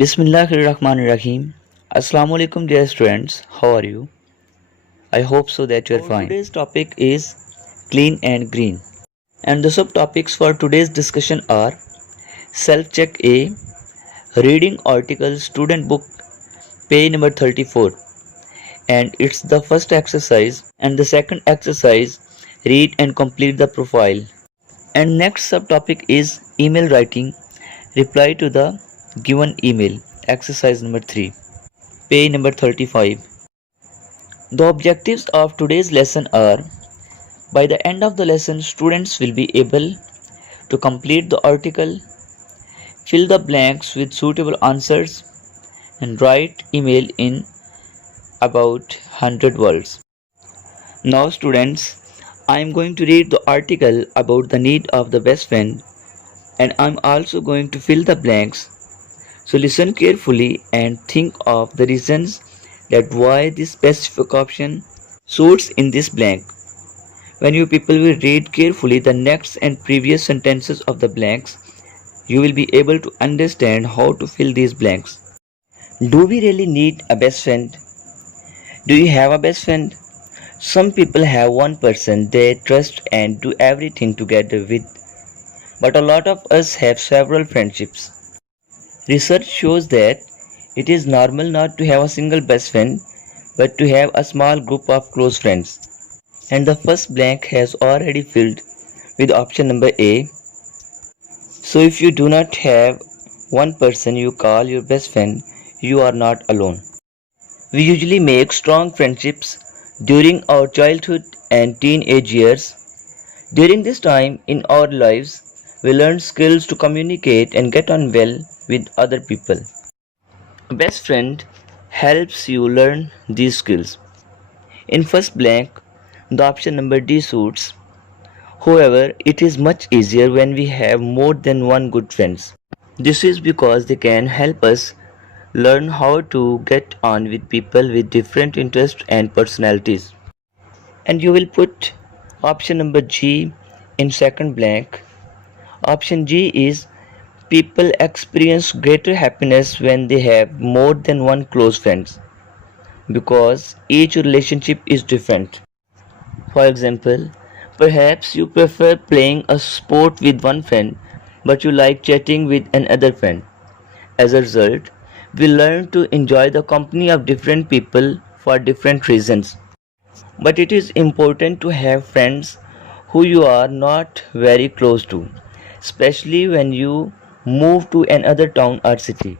Bismillahirrahmanirrahim. Assalamu alaikum dear students. How are you? I hope so that you are fine. Today's topic is clean and green. And the subtopics for today's discussion are self-check A, reading article student book page number 34, and it's the first exercise, and the second exercise read and complete the profile. And next subtopic is email writing, reply to the given email, exercise number 3, page number 35. The objectives of today's lesson are: by the end of the lesson, students will be able to complete the article, fill the blanks with suitable answers, and write email in about 100 words. Now, students, I am going to read the article about the need of the best friend, and I'm also going to fill the blanks. So listen carefully and think of the reasons that why this specific option suits in this blank. When you people will read carefully the next and previous sentences of the blanks, you will be able to understand how to fill these blanks. Do we really need a best friend? Do you have a best friend? Some people have one person they trust and do everything together with, but a lot of us have several friendships. Research shows that it is normal not to have a single best friend, but to have a small group of close friends. And the first blank has already filled with option number A. So if you do not have one person you call your best friend, you are not alone. We usually make strong friendships during our childhood and teenage years. During this time in our lives, we learn skills to communicate and get on well with other people. A best friend helps you learn these skills. In first blank, the option number D suits. However, it is much easier when we have more than one good friends. This is because they can help us learn how to get on with people with different interests and personalities. And you will put option number G in second blank. Option G is people experience greater happiness when they have more than one close friends because each relationship is different. For example, perhaps you prefer playing a sport with one friend but you like chatting with another friend. As a result, we learn to enjoy the company of different people for different reasons. But it is important to have friends who you are not very close to, especially when you move to another town or city.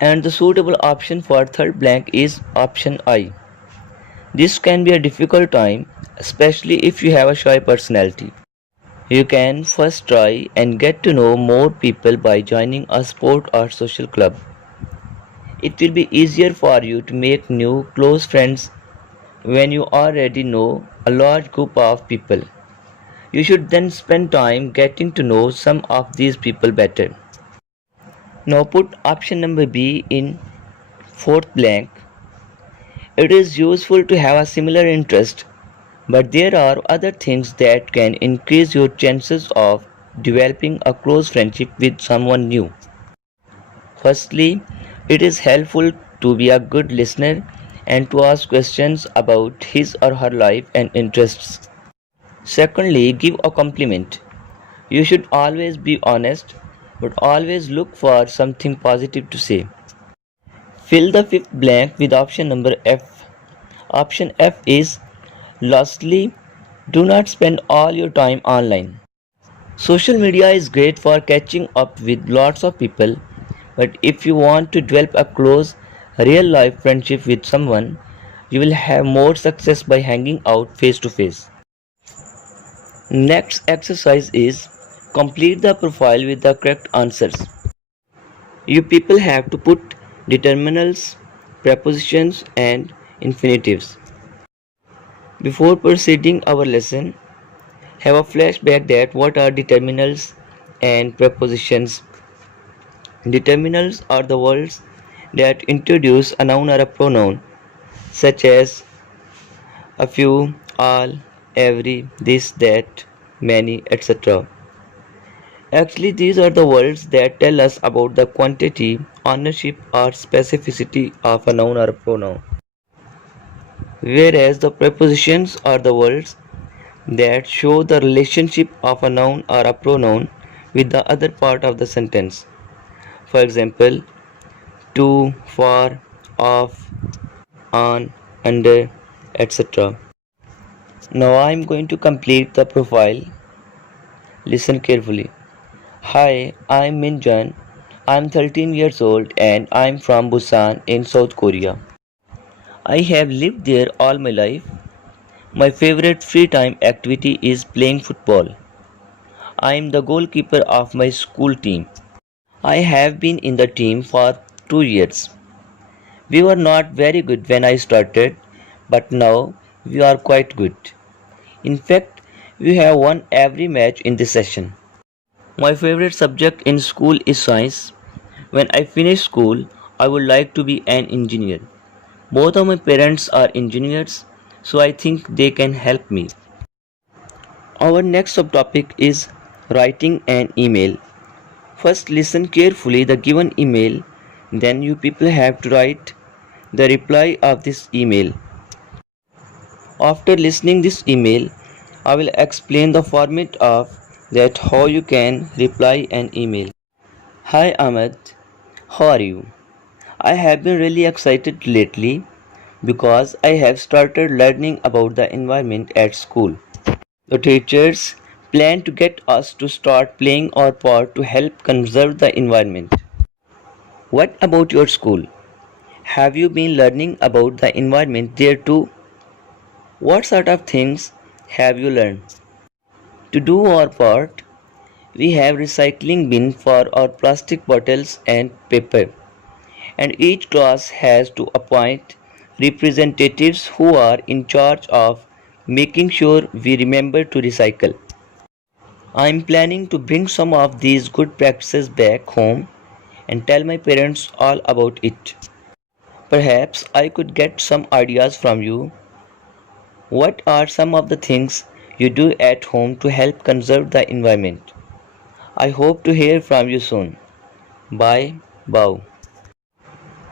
And the suitable option for third blank is option I. This can be a difficult time, especially if you have a shy personality. You can first try and get to know more people by joining a sport or social club. It will be easier for you to make new close friends when you already know a large group of people. You should then spend time getting to know some of these people better. Now put option number B in fourth blank. It is useful to have a similar interest, but there are other things that can increase your chances of developing a close friendship with someone new. Firstly, it is helpful to be a good listener and to ask questions about his or her life and interests. Secondly, give a compliment. You should always be honest, but always look for something positive to say. Fill the fifth blank with option number F. Option F is lastly, do not spend all your time online. Social media is great for catching up with lots of people, but if you want to develop a close, real life friendship with someone, you will have more success by hanging out face to face. Next exercise is complete the profile with the correct answers. You people have to put determinals, prepositions, and infinitives. Before proceeding our lesson, have a flashback that what are determinals and prepositions. Determinals are the words that introduce a noun or a pronoun, such as a few, all, every, this, that, many, etc. Actually, these are the words that tell us about the quantity, ownership, or specificity of a noun or a pronoun. Whereas the prepositions are the words that show the relationship of a noun or a pronoun with the other part of the sentence. For example, to, for, of, on, under, etc. Now I am going to complete the profile. Listen carefully. Hi, I'm Minjan. I'm 13 years old and I'm from Busan in South Korea. I have lived there all my life. My favorite free time activity is playing football. I am the goalkeeper of my school team. I have been in the team for 2 years. We were not very good when I started, but now we are quite good. In fact, we have won every match in this session. My favorite subject in school is science. When I finish school, I would like to be an engineer. Both of my parents are engineers, so I think they can help me. Our next subtopic is writing an email. First, listen carefully the given email, then you people have to write the reply of this email. After listening this email, I will explain the format of that how you can reply an email. Hi Ahmed, how are you? I have been really excited lately because I have started learning about the environment at school. The teachers plan to get us to start playing our part to help conserve the environment. What about your school? Have you been learning about the environment there too? What sort of things have you learned? To do our part, we have recycling bin for our plastic bottles and paper, and each class has to appoint representatives who are in charge of making sure we remember to recycle. I am planning to bring some of these good practices back home and tell my parents all about it. Perhaps I could get some ideas from you. What are some of the things you do at home to help conserve the environment? I hope to hear from you soon. Bye. Bow.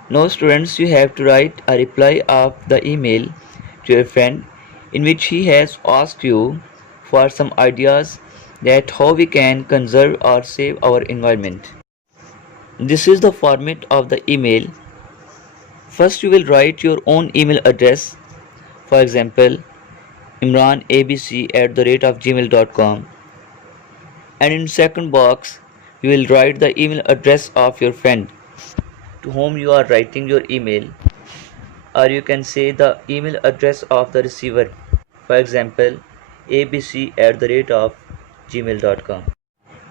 Now students, you have to write a reply of the email to your friend in which he has asked you for some ideas that how we can conserve or save our environment. This is the format of the email. First you will write your own email address, for example imranabc@gmail.com, and in second box you will write the email address of your friend to whom you are writing your email, or you can say the email address of the receiver, for example abc@gmail.com.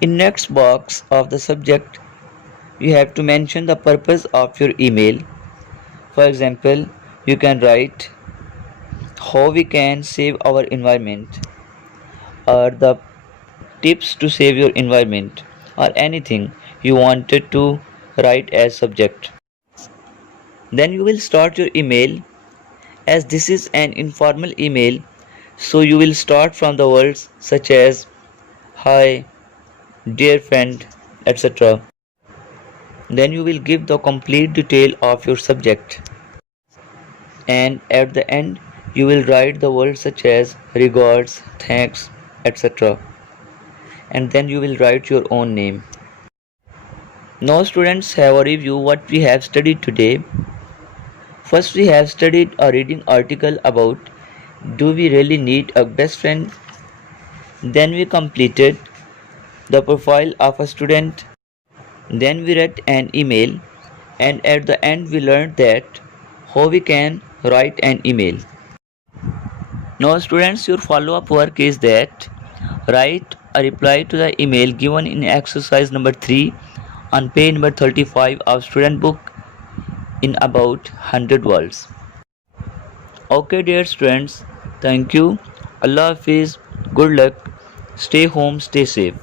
In next box of the subject you have to mention the purpose of your email. For example, you can write how we can save our environment, or the tips to save your environment, or anything you wanted to write as subject. Then you will start your email. As this is an informal email, so you will start from the words such as hi, dear friend, etc. Then you will give the complete detail of your subject, and at the end you will write the words such as regards, thanks, etc. And then you will write your own name. Now students, have a review what we have studied today. First we have studied a reading article about do we really need a best friend? Then we completed the profile of a student. Then we read an email, and at the end we learned that how we can write an email. Now students, your follow-up work is that write a reply to the email given in exercise number 3 on page number 35 of student book in about 100 words. Okay dear students, thank you. Allah Hafiz, good luck, stay home, stay safe.